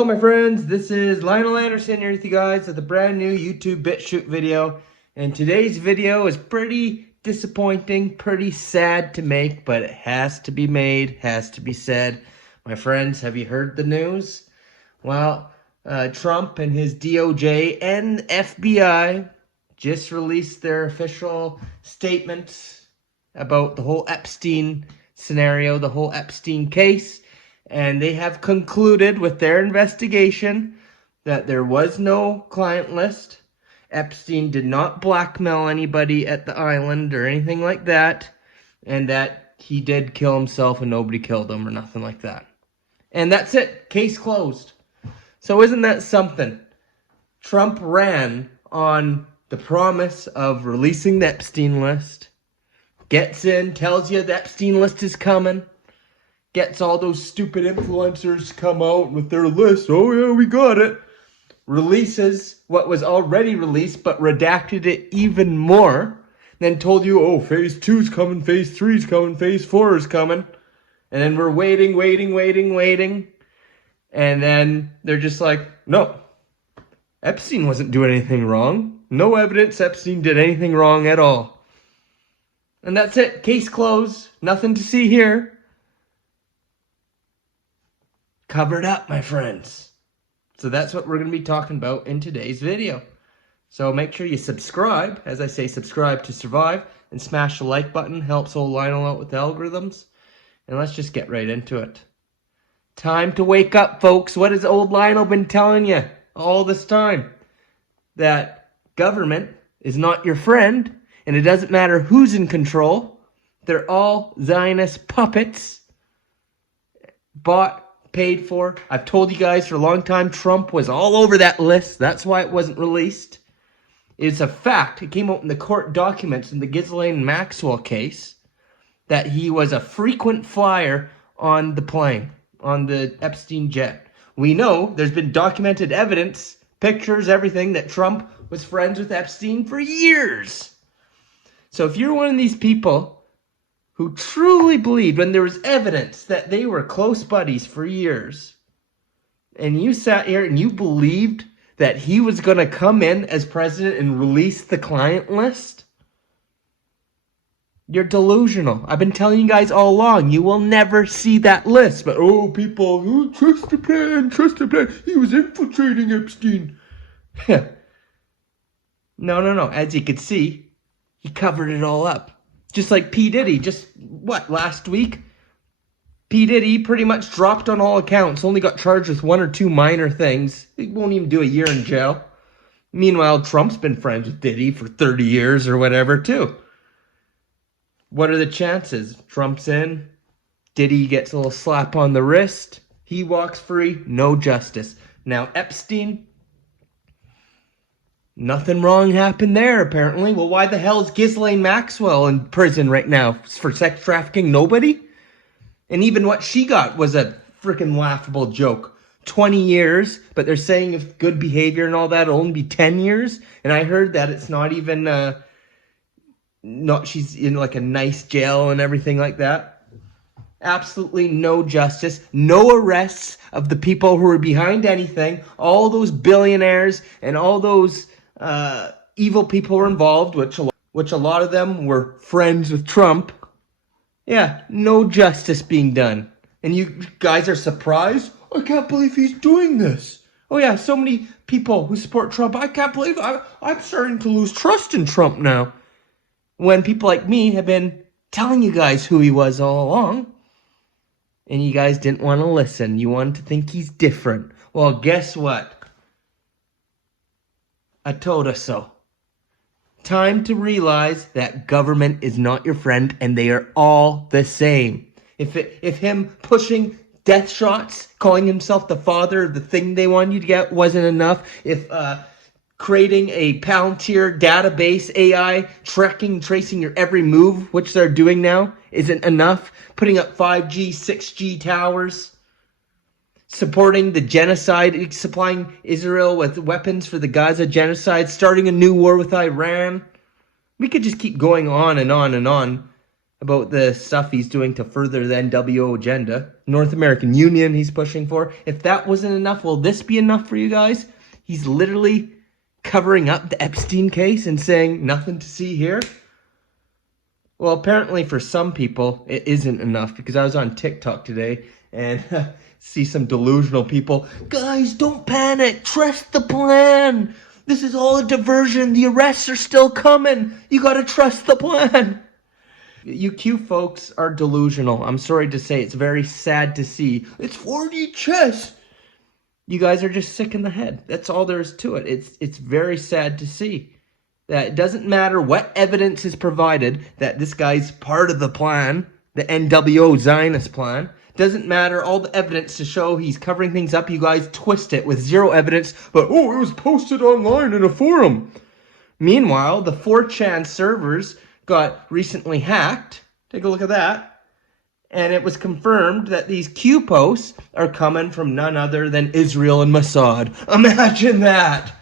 Hello my friends, this is Linol Anderson here with you guys with a brand new YouTube BitChute video. And today's video is pretty disappointing, pretty sad to make, but it has to be made, has to be said. My friends, have you heard the news? Well, Trump and his DOJ and FBI just released their official statements about the whole Epstein scenario, the whole Epstein case. And they have concluded with their investigation that there was no client list. Epstein did not blackmail anybody at the island or anything like that. And that he did kill himself and nobody killed him or nothing like that. And that's it. Case closed. So isn't that something? Trump ran on the promise of releasing the Epstein list. Gets in, tells you the Epstein list is coming. Gets all those stupid influencers to come out with their list. Oh yeah, we got it. Releases what was already released, but redacted it even more. Then told you, oh, phase 2's coming, phase 3's coming, phase 4 is coming. And then we're waiting. And then they're just like, no, Epstein wasn't doing anything wrong. No evidence Epstein did anything wrong at all. And that's it. Case closed. Nothing to see here. Covered up, my friends. So that's what we're going to be talking about in today's video. So make sure you subscribe. As I say, subscribe to survive. And smash the like button. Helps old Lionel out with the algorithms. And let's just get right into it. Time to wake up, folks. What has old Lionel been telling you all this time? That government is not your friend. And it doesn't matter who's in control. They're all Zionist puppets. Bought, paid for. I've told you guys for a long time Trump was all over that list. That's why it wasn't released. It's a fact. It came out in the court documents in the Ghislaine Maxwell case that he was a frequent flyer on the plane, on the Epstein jet. We know there's been documented evidence, pictures, everything, that Trump was friends with Epstein for years. So if you're one of these people who truly believed, when there was evidence that they were close buddies for years, and you sat here and you believed that he was going to come in as president and release the client list, you're delusional. I've been telling you guys all along, you will never see that list. But, oh, people, oh, trust the plan, he was infiltrating Epstein. No. As you could see, he covered it all up. Just like P. Diddy, last week? P. Diddy pretty much dropped on all accounts, only got charged with 1 or 2 minor things. He won't even do a year in jail. Meanwhile, Trump's been friends with Diddy for 30 years or whatever, too. What are the chances? Trump's in, Diddy gets a little slap on the wrist, he walks free, no justice. Now, Epstein, nothing wrong happened there, apparently. Well, why the hell is Ghislaine Maxwell in prison right now? For sex trafficking? Nobody? And even what she got was a freaking laughable joke. 20 years, but they're saying if good behavior and all that, it'll only be 10 years. And I heard that it's not even, she's in like a nice jail and everything like that. Absolutely no justice, no arrests of the people who are behind anything. All those billionaires and all those evil people were involved, which a lot of them were friends with Trump. Yeah, no justice being done. And you guys are surprised? I can't believe he's doing this. Oh yeah, so many people who support Trump. I can't believe I'm starting to lose trust in Trump now. When people like me have been telling you guys who he was all along. And you guys didn't want to listen. You wanted to think he's different. Well, guess what? I told us so. Time to realize that government is not your friend and they are all the same. If him pushing death shots, calling himself the father of the thing they wanted you to get wasn't enough, if creating a Palantir database AI tracing your every move, which they're doing now, isn't enough, putting up 5G, 6G towers, supporting the genocide, supplying Israel with weapons for the Gaza genocide, starting a new war with Iran. We could just keep going on and on and on. about the stuff he's doing to further the NWO agenda. North American Union he's pushing for. If that wasn't enough, will this be enough for you guys? He's literally covering up the Epstein case and saying nothing to see here. Well, apparently for some people, it isn't enough, because I was on TikTok today and see some delusional people. Guys, don't panic. Trust the plan. This is all a diversion. The arrests are still coming. You gotta trust the plan. You Q folks are delusional. I'm sorry to say, it's very sad to see. It's 4D chess. You guys are just sick in the head. That's all there is to it. It's very sad to see that it doesn't matter what evidence is provided that this guy's part of the plan, the NWO Zionist plan. Doesn't matter all the evidence to show he's covering things up. You guys twist it with zero evidence, but oh, it was posted online in a forum. Meanwhile, the 4chan servers got recently hacked. Take a look at that. And it was confirmed that these Q posts are coming from none other than Israel and Mossad. Imagine that.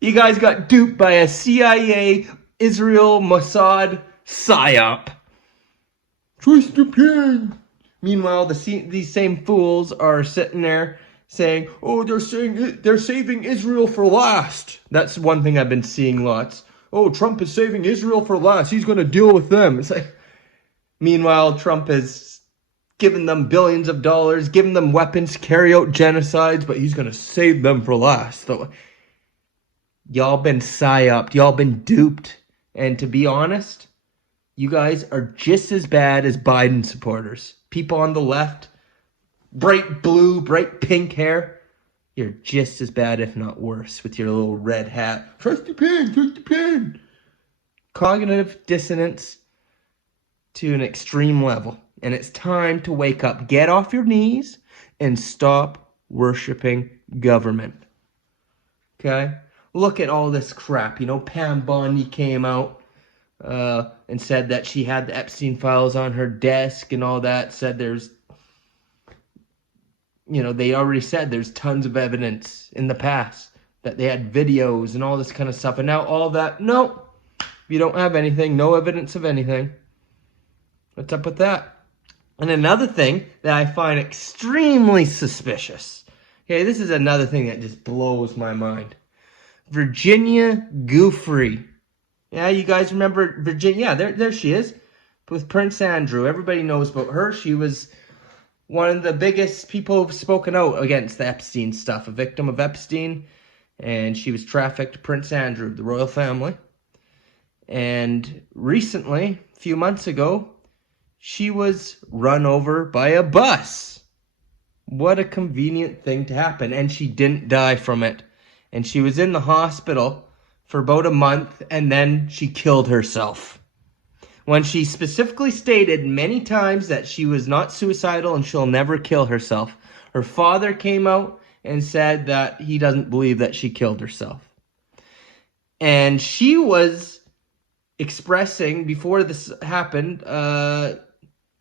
You guys got duped by a CIA, Israel, Mossad psyop. Trust the plan. Meanwhile, these same fools are sitting there saying, oh, they're saving Israel for last. That's one thing I've been seeing lots. Oh, Trump is saving Israel for last. He's going to deal with them. It's like, meanwhile, Trump has given them billions of dollars, given them weapons to carry out genocides, but he's going to save them for last. So, y'all been psyoped. Y'all been duped. And to be honest, you guys are just as bad as Biden supporters. People on the left, bright blue, bright pink hair. You're just as bad, if not worse, with your little red hat. Trust the pen, trust the pen. Cognitive dissonance to an extreme level. And it's time to wake up. Get off your knees and stop worshiping government. Okay? Look at all this crap. You know, Pam Bondi came out and said that she had the Epstein files on her desk and all that. Said there's, you know, they already said there's tons of evidence in the past that they had videos and all this kind of stuff. And now all that, no, you don't have anything, no evidence of anything. What's up with that? And another thing that I find extremely suspicious. Okay, this is another thing that just blows my mind. Virginia Giuffre. Yeah, you guys remember Virginia? Yeah, there she is. With Prince Andrew. Everybody knows about her. She was one of the biggest people who've spoken out against the Epstein stuff. A victim of Epstein. And she was trafficked to Prince Andrew, the royal family. And recently, a few months ago, she was run over by a bus. What a convenient thing to happen. And she didn't die from it. And she was in the hospital for about a month, and then she killed herself. When she specifically stated many times that she was not suicidal and she'll never kill herself. Her father came out and said that he doesn't believe that she killed herself. And she was expressing, before this happened,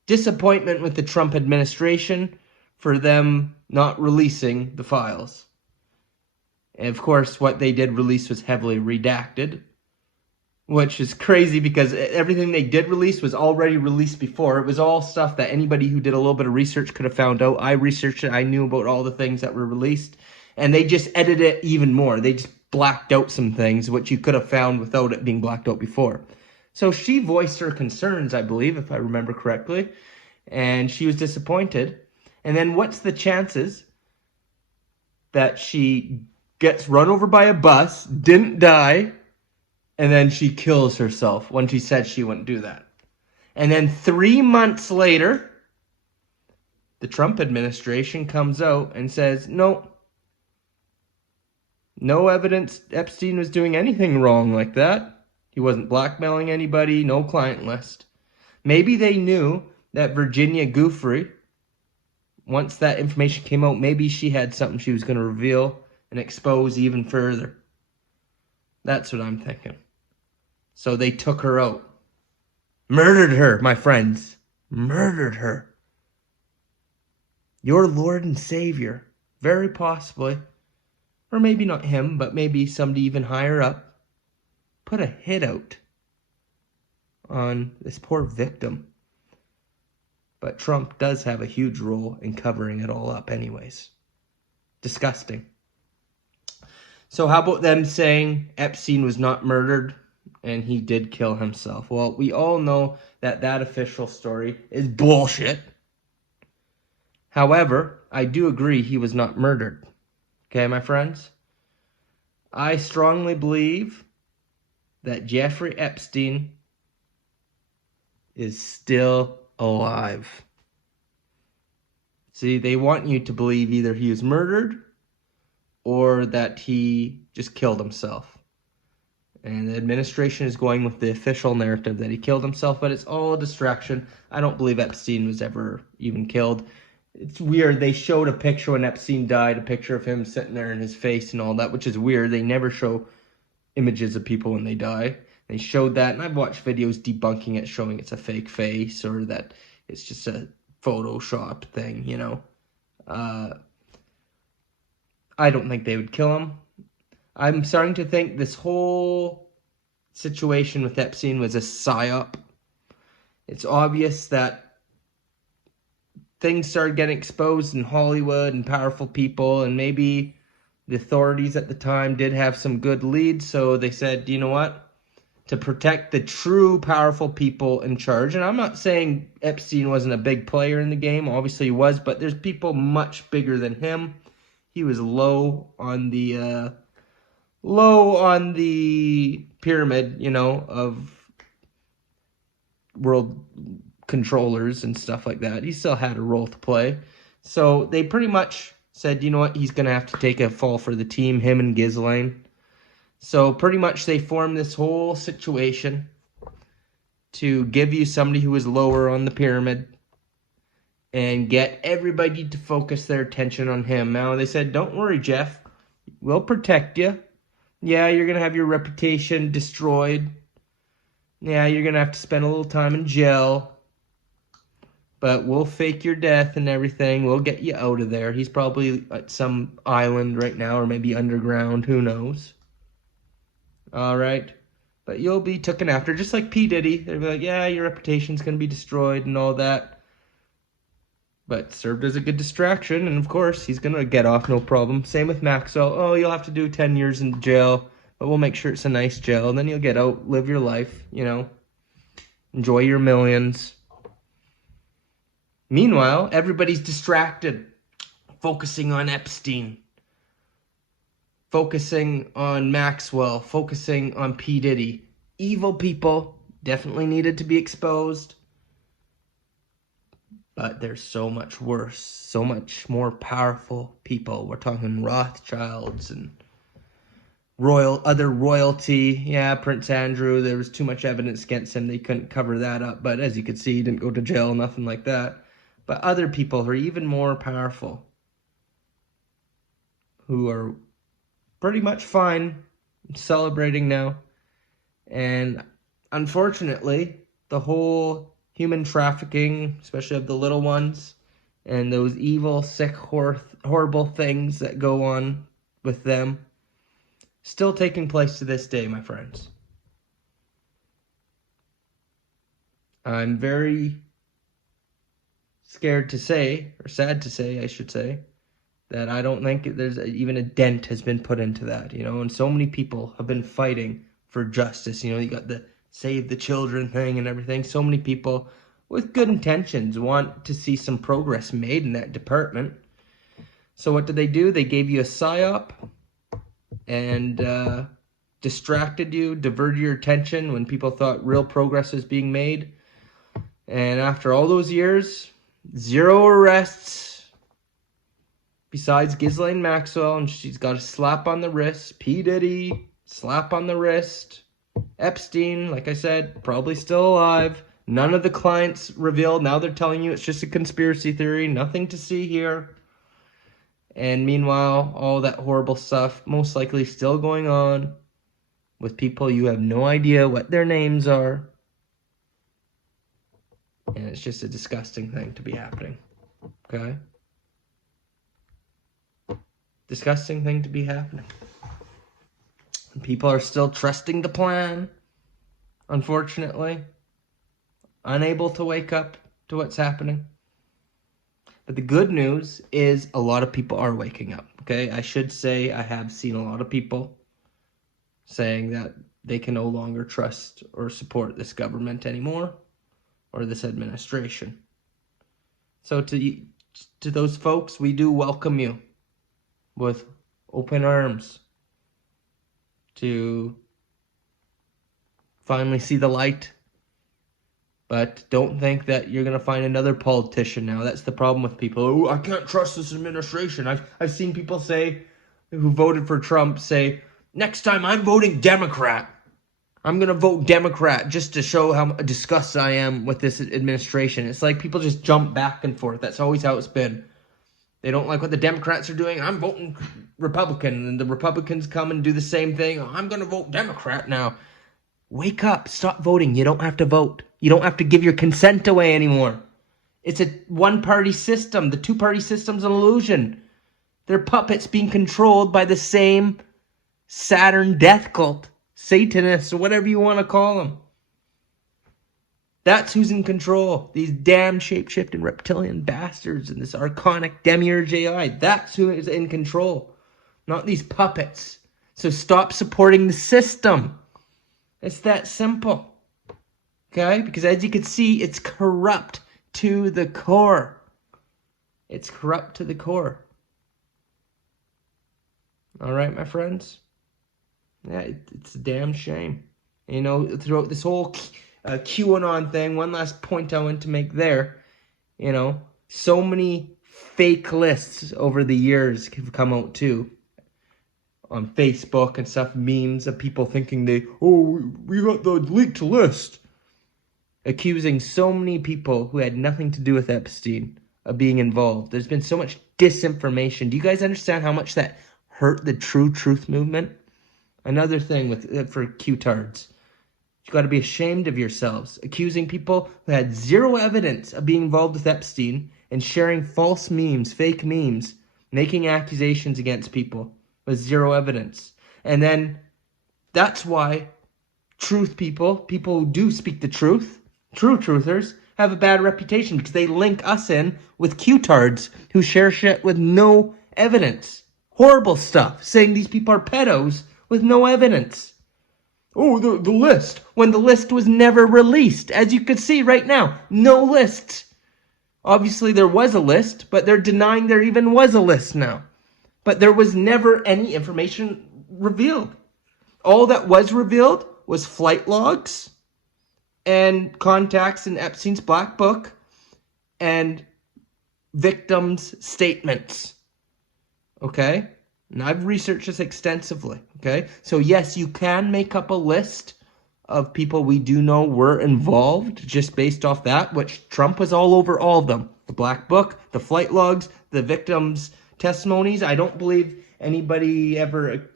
disappointment with the Trump administration for them not releasing the files. And of course, what they did release was heavily redacted, which is crazy because everything they did release was already released before. It was all stuff that anybody who did a little bit of research could have found out. I researched it. I knew about all the things that were released, and they just edited it even more. They just blacked out some things, which you could have found without it being blacked out before. So she voiced her concerns, I believe, if I remember correctly, and she was disappointed. And then what's the chances that she gets run over by a bus, didn't die, and then she kills herself when she said she wouldn't do that? And then 3 months later, the Trump administration comes out and says, no evidence Epstein was doing anything wrong like that. He wasn't blackmailing anybody, no client list. Maybe they knew that Virginia Giuffre, once that information came out, maybe she had something she was going to reveal and expose even further. That's what I'm thinking. So they took her out. Murdered her, my friends. Murdered her. Your Lord and Savior, very possibly, or maybe not him, but maybe somebody even higher up, put a hit out on this poor victim. But Trump does have a huge role in covering it all up anyways. Disgusting. So how about them saying Epstein was not murdered and he did kill himself? Well, we all know that that official story is bullshit. However, I do agree he was not murdered. Okay, my friends? I strongly believe that Jeffrey Epstein is still alive. See, they want you to believe either he was murdered or that he just killed himself. And the administration is going with the official narrative that he killed himself, but it's all a distraction. I don't believe Epstein was ever even killed. It's weird. They showed a picture when Epstein died, a picture of him sitting there in his face and all that, which is weird. They never show images of people when they die. They showed that, and I've watched videos debunking it, showing it's a fake face or that it's just a photoshopped thing, you know. I don't think they would kill him. I'm starting to think this whole situation with Epstein was a psyop. It's obvious that things started getting exposed in Hollywood and powerful people, and maybe the authorities at the time did have some good leads, so they said, you know what? To protect the true powerful people in charge, and I'm not saying Epstein wasn't a big player in the game, obviously he was, but there's people much bigger than him. He was low on the pyramid, you know, of world controllers and stuff like that. He still had a role to play. So they pretty much said, you know what, he's going to have to take a fall for the team, him and Ghislaine. So pretty much they formed this whole situation to give you somebody who was lower on the pyramid and get everybody to focus their attention on him. Now, they said, don't worry, Jeff. We'll protect you. Yeah, you're going to have your reputation destroyed. Yeah, you're going to have to spend a little time in jail. But we'll fake your death and everything. We'll get you out of there. He's probably at some island right now or maybe underground. Who knows? All right. But you'll be taken after, just like P. Diddy. They'll be like, yeah, your reputation's going to be destroyed and all that. But served as a good distraction, and of course, he's going to get off, no problem. Same with Maxwell. Oh, you'll have to do 10 years in jail, but we'll make sure it's a nice jail, and then you'll get out, live your life, you know. Enjoy your millions. Meanwhile, everybody's distracted, focusing on Epstein, focusing on Maxwell, focusing on P. Diddy. Evil people definitely needed to be exposed. But there's so much worse, so much more powerful people. We're talking Rothschilds and other royalty. Yeah, Prince Andrew, there was too much evidence against him. They couldn't cover that up. But as you could see, he didn't go to jail, nothing like that. But other people who are even more powerful, who are pretty much fine, celebrating now. And unfortunately, the whole human trafficking, especially of the little ones, and those evil, sick, horrible things that go on with them, still taking place to this day, my friends. I'm very scared to say, or sad to say, I should say, that I don't think there's even a dent has been put into that, you know, and so many people have been fighting for justice. You know, you got the Save the Children thing and everything. So many people with good intentions want to see some progress made in that department. So what did they do? They gave you a psyop and distracted you, diverted your attention when people thought real progress was being made. And after all those years, 0 arrests, besides Ghislaine Maxwell, and she's got a slap on the wrist. P. Diddy, slap on the wrist. Epstein, like I said, probably still alive. None of the clients revealed. Now they're telling you it's just a conspiracy theory. Nothing to see here. And meanwhile, all that horrible stuff most likely still going on with people you have no idea what their names are. And it's just a disgusting thing to be happening. Okay? Disgusting thing to be happening. And people are still trusting the plan, unfortunately. Unable to wake up to what's happening. But the good news is a lot of people are waking up, okay? I should say I have seen a lot of people saying that they can no longer trust or support this government anymore or this administration. So to those folks, we do welcome you with open arms to finally see the light. But don't think that you're going to find another politician now. That's the problem with people. Oh, I can't trust this administration. I've seen people say, who voted for Trump, say, next time I'm voting Democrat. I'm going to vote Democrat just to show how disgusted I am with this administration. It's like people just jump back and forth. That's always how it's been. They don't like what the Democrats are doing. I'm voting Republican. And the Republicans come and do the same thing. Oh, I'm going to vote Democrat now. Wake up. Stop voting. You don't have to vote. You don't have to give your consent away anymore. It's a one-party system. The two-party system's an illusion. They're puppets being controlled by the same Saturn death cult, Satanists, or whatever you want to call them. That's who's in control. These damn shape-shifting reptilian bastards and this archonic demiurge AI. That's who is in control, not these puppets. So stop supporting the system. It's that simple. Okay? Because as you can see, it's corrupt to the core. It's corrupt to the core. All right, my friends? Yeah, it's a damn shame. You know, throughout this whole QAnon thing, one last point I want to make there, you know, so many fake lists over the years have come out too. On Facebook and stuff, memes of people thinking we got the leaked list. Accusing so many people who had nothing to do with Epstein of being involved. There's been so much disinformation. Do you guys understand how much that hurt the true truth movement? Another thing with for Q-tards. You got to be ashamed of yourselves. Accusing people who had zero evidence of being involved with Epstein and sharing false memes, fake memes, making accusations against people with zero evidence. And then that's why truth people who do speak the truth, true truthers, have a bad reputation because they link us in with Q-tards who share shit with no evidence. Horrible stuff, saying these people are pedos with no evidence. Oh, the list, when the list was never released. As you can see right now, no lists. Obviously there was a list, but they're denying there even was a list now. But there was never any information revealed. All that was revealed was flight logs and contacts in Epstein's black book and victims' statements. Okay? And I've researched this extensively. Okay? So yes, you can make up a list of people we do know were involved just based off that, which Trump was all over all of them. The black book, the flight logs, the victims' testimonies. I don't believe anybody ever...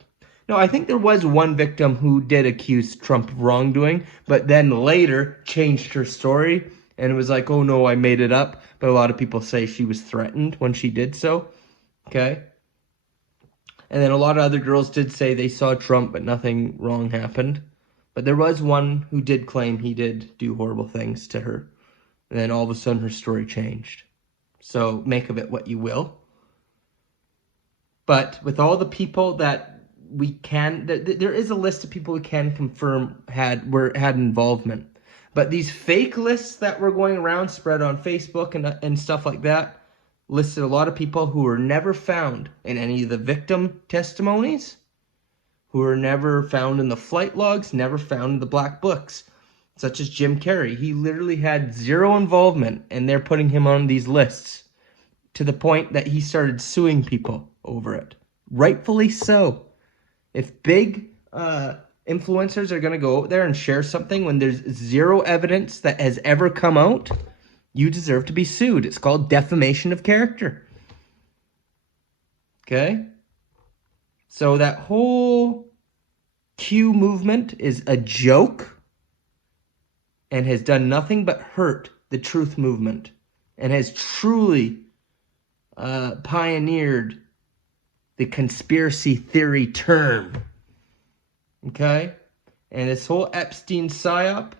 No, I think there was one victim who did accuse Trump of wrongdoing, but then later changed her story and it was like, oh no, I made it up. But a lot of people say she was threatened when she did so. Okay? And then a lot of other girls did say they saw Trump, but nothing wrong happened. But there was one who did claim he did do horrible things to her. And then all of a sudden her story changed. So make of it what you will. But with all the people that we can, there is a list of people we can confirm had involvement. But these fake lists that were going around, spread on Facebook and stuff like that, listed a lot of people who were never found in any of the victim testimonies, who were never found in the flight logs, never found in the black books, such as Jim Carrey. He literally had zero involvement, and they're putting him on these lists to the point that he started suing people over it. Rightfully so. If big influencers are going to go out there and share something when there's zero evidence that has ever come out, you deserve to be sued. It's called defamation of character. Okay? So that whole Q movement is a joke and has done nothing but hurt the truth movement and has truly pioneered the conspiracy theory term. Okay? And this whole Epstein PSYOP,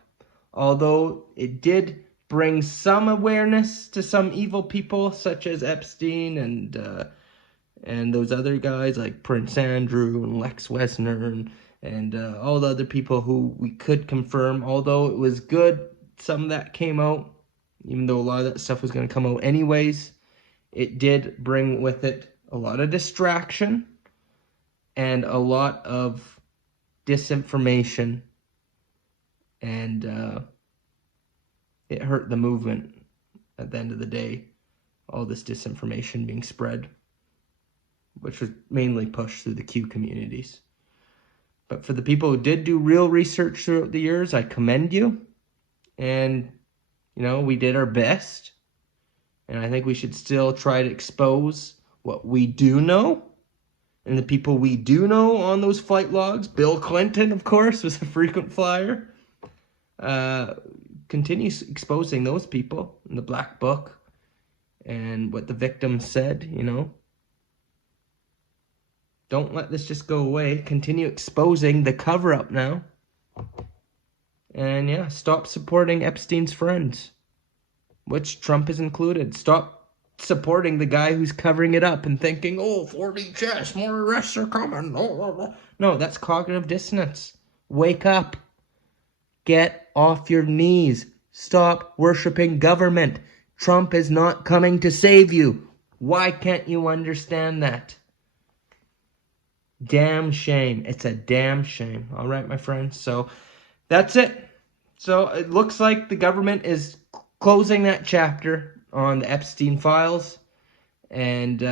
although it did bring some awareness to some evil people such as Epstein and those other guys like Prince Andrew and Lex Wessner and all the other people who we could confirm. Although it was good, some of that came out, even though a lot of that stuff was going to come out anyways. It did bring with it a lot of distraction and a lot of disinformation, and it hurt the movement at the end of the day, all this disinformation being spread, which was mainly pushed through the Q communities. But for the people who did do real research throughout the years, I commend you. And, you know, we did our best. And I think we should still try to expose what we do know. And the people we do know on those flight logs, Bill Clinton, of course, was a frequent flyer. Continue exposing those people in the Black Book and what the victims said, you know. Don't let this just go away. Continue exposing the cover-up now. And yeah, stop supporting Epstein's friends, which Trump is included. Stop supporting the guy who's covering it up and thinking, oh, 4D chess, more arrests are coming. No, that's cognitive dissonance. Wake up. Get off your knees. Stop worshiping government. Trump is not coming to save you. Why can't you understand that? Damn shame. It's a damn shame. All right, my friends. So that's it. So it looks like the government is closing that chapter on the Epstein files. And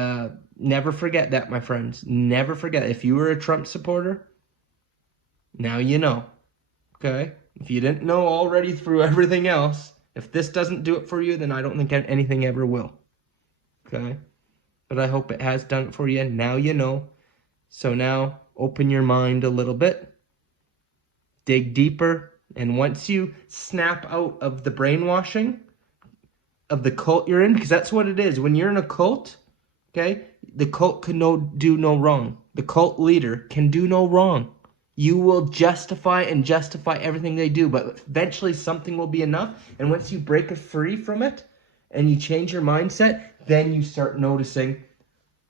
never forget that, my friends. Never forget. If you were a Trump supporter, now you know. Okay? If you didn't know already through everything else, if this doesn't do it for you, then I don't think anything ever will. Okay? But I hope it has done it for you. Now you know. So now, open your mind a little bit. Dig deeper. And once you snap out of the brainwashing of the cult you're in, because that's what it is. When you're in a cult, okay, the cult can do no wrong. The cult leader can do no wrong. You will justify everything they do, but eventually something will be enough. And once you break free from it and you change your mindset, then you start noticing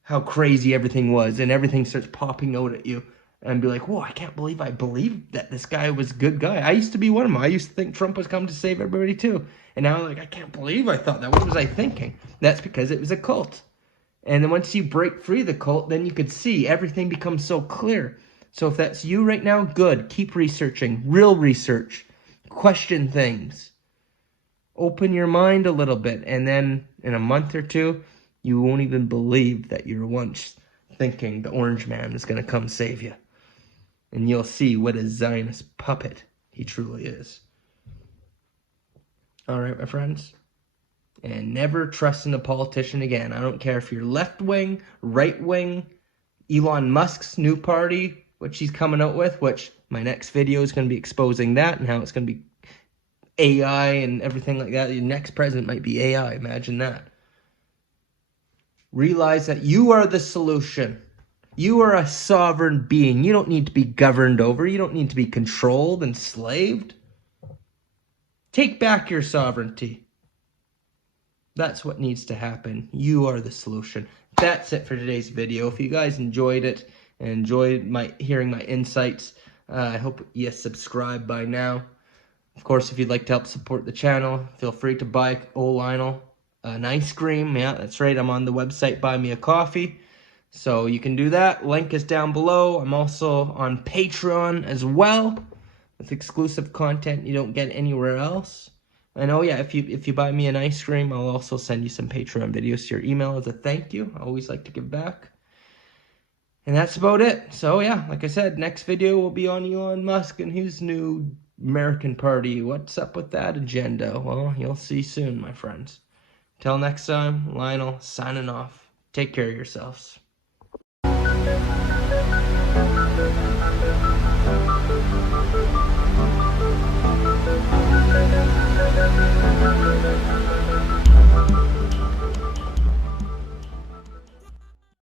how crazy everything was, and everything starts popping out at you. And be like, whoa, I can't believe I believed that this guy was a good guy. I used to be one of them. I used to think Trump was coming to save everybody too. And now I'm like, I can't believe I thought that. What was I thinking? That's because it was a cult. And then once you break free of the cult, then you could see everything becomes so clear. So if that's you right now, good. Keep researching. Real research. Question things. Open your mind a little bit. And then in a month or two, you won't even believe that you're once thinking the orange man is going to come save you. And you'll see what a Zionist puppet he truly is. All right, my friends. And never trust in a politician again. I don't care if you're left-wing, right-wing, Elon Musk's new party, which he's coming out with, which my next video is going to be exposing that and how it's going to be AI and everything like that. The next president might be AI. Imagine that. Realize that you are the solution. You are a sovereign being. You don't need to be governed over. You don't need to be controlled, enslaved. Take back your sovereignty. That's what needs to happen. You are the solution. That's it for today's video. If you guys enjoyed it and enjoyed hearing my insights, I hope you subscribe by now. Of course, if you'd like to help support the channel, feel free to buy old Linol an ice cream. Yeah, that's right. I'm on the website Buy Me a Coffee. So you can do that. Link is down below. I'm also on Patreon as well with exclusive content you don't get anywhere else. And oh yeah, if you buy me an ice cream, I'll also send you some Patreon videos to your email as a thank you. I always like to give back. And that's about it. So yeah, like I said, next video will be on Elon Musk and his new American party. What's up with that agenda? Well, you'll see soon, my friends. Till next time, Linol signing off. Take care of yourselves.